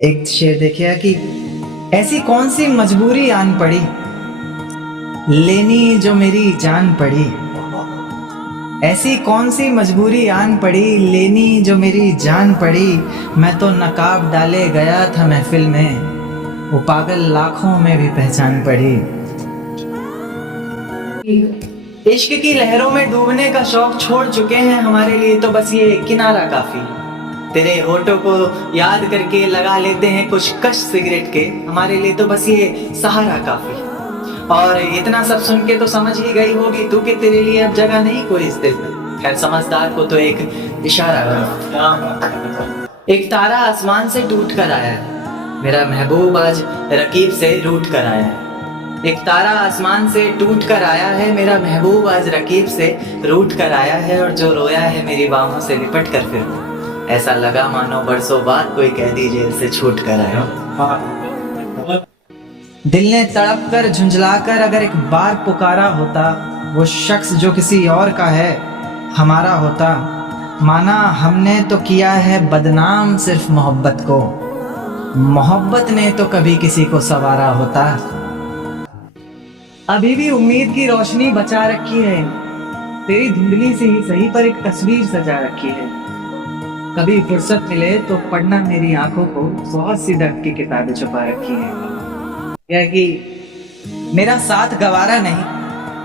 एक शेर देखिए कि ऐसी कौन सी मजबूरी आन पड़ी लेनी जो मेरी जान पड़ी। ऐसी कौन सी मजबूरी आन पड़ी लेनी जो मेरी जान पड़ी। मैं तो नकाब डाले गया था महफिल में, वो पागल लाखों में भी पहचान पड़ी। इश्क की लहरों में डूबने का शौक छोड़ चुके हैं, हमारे लिए तो बस ये किनारा काफी। तेरे होठों को याद करके लगा लेते हैं कुछ कश सिगरेट के, हमारे लिए तो बस ये सहारा काफी। और इतना सब सुन के तो समझ ही गई होगी तू कि तेरे लिए अब जगह नहीं कोई इस दिल में। खैर समझदार को तो एक इशारा काफी। एक तारा आसमान से टूट कर आया है, मेरा महबूब आज रकीब से रूठ कर आया है। एक तारा आसमान से टूट कर आया है, मेरा महबूब आज रकीब से रूठ कर आया है। और जो रोया है मेरी बाहों से लिपट कर, फिर ऐसा लगा मानो बरसों बाद कोई कैदी जेल से छूट कर आया। दिल ने तड़प कर झुंझला कर अगर एक बार पुकारा होता, वो शख्स जो किसी और का है हमारा होता। माना हमने तो किया है बदनाम सिर्फ मोहब्बत को, मोहब्बत ने तो कभी किसी को संवारा होता। अभी भी उम्मीद की रोशनी बचा रखी है, तेरी धुंधली से ही सही पर एक तस्वीर सजा रखी है। कभी फुर्सत मिले तो पढ़ना मेरी आंखों को, बहुत सी दर्द की किताबें छुपा रखी है। यह कि मेरा साथ गवारा नहीं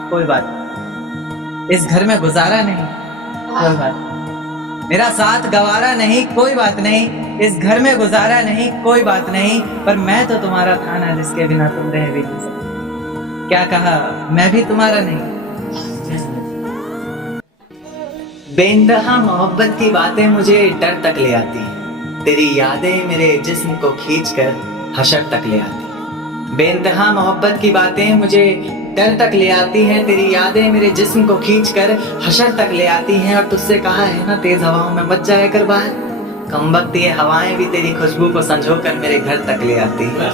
कोई बात, इस घर में गुजारा नहीं कोई बात। मेरा साथ गवारा नहीं कोई बात नहीं, इस घर में गुजारा नहीं कोई बात नहीं। पर मैं तो तुम्हारा था ना जिसके बिना तुम रह भी नहीं सकते। क्या कहा, मैं भी तुम्हारा नहीं। बेइंतहा मोहब्बत की बातें मुझे डर तक ले आती हैं, तेरी यादें मेरे जिस्म को खींचकर हशर तक ले आती हैं। बेइंतहा मोहब्बत की बातें मुझे डर तक ले आती हैं, तेरी यादें मेरे जिस्म को खींचकर हशर तक ले आती हैं। और तुझसे कहा है ना तेज हवाओं में मत जाया कर बाहर, कमबख्त ये हवाएं भी तेरी खुशबू को संजो कर मेरे घर तक ले आती हैं।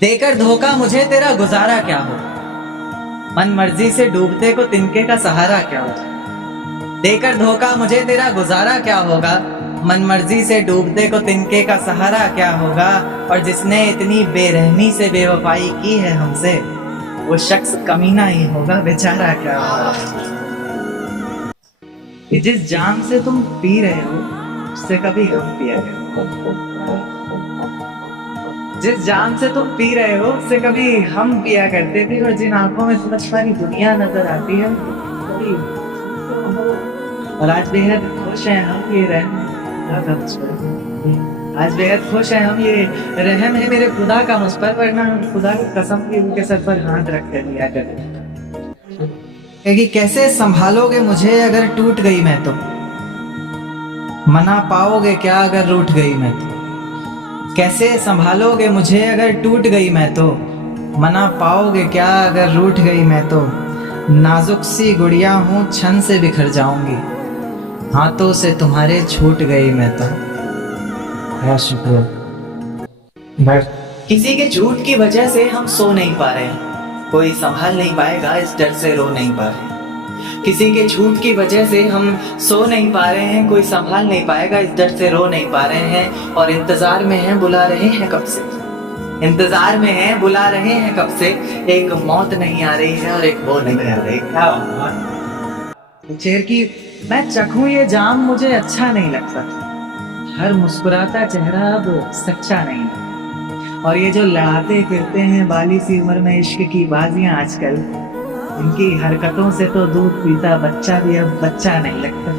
देकर धोखा मुझे तेरा गुजारा क्या हो, मन मर्जी से डूबते को तिनके का सहारा क्या होगा। देकर धोखा मुझे तेरा गुजारा क्या होगा, मन मर्जी से डूबते को तिनके का सहारा क्या होगा। और जिसने इतनी बेरहमी से बेवफाई की है हमसे, वो शख्स कमीना ही होगा, बेचारा क्या होगा। जिस जाम से तुम पी रहे हो उससे कभी हम पिया करें, जिस जाम से तुम पी रहे हो उससे कभी हम पिया करते थे। और जिन आंखों में तुम्हें सारी दुनिया नजर आती है, और आज बेहद खुश हैं हम, ये रहम आज बेहद खुश हैं हम, ये रहम है मेरे खुदा का मुझ पर, वरना खुदा की कसम की उनके सर पर हाथ रख कर लिया करते। कि कैसे संभालोगे मुझे अगर टूट गई मैं तो, मना पाओगे क्या अगर रूठ गई मैं तो। कैसे संभालोगे मुझे अगर टूट गई मैं तो, मना पाओगे क्या अगर रूठ गई मैं तो। नाजुक सी गुड़िया हूँ छन से बिखर जाऊंगी, हाथों से तुम्हारे छूट गई मैं तो। किसी के झूठ की वजह से हम सो नहीं पा रहे हैं, कोई संभाल नहीं पाएगा इस डर से रो नहीं पा रहे। किसी के झूठ की वजह से हम सो नहीं पा रहे हैं, कोई संभाल नहीं पाएगा इस डर से रो नहीं पा रहे हैं। और इंतजार में हैं बुला रहे हैं कब से, इंतजार में हैं बुला रहे हैं कब से। एक मौत नहीं आ रही है और एक वो नहीं आ रही। क्या शेर की मैं चखूं ये जाम मुझे अच्छा नहीं लगता, हर मुस्कुराता चेहरा अब सच्चा नहीं। और ये जो लड़ाते फिरते हैं बाली सी उम्र में इश्क की बाजियां आजकल, इनकी हरकतों से तो दूध पीता बच्चा भी अब बच्चा नहीं लगता।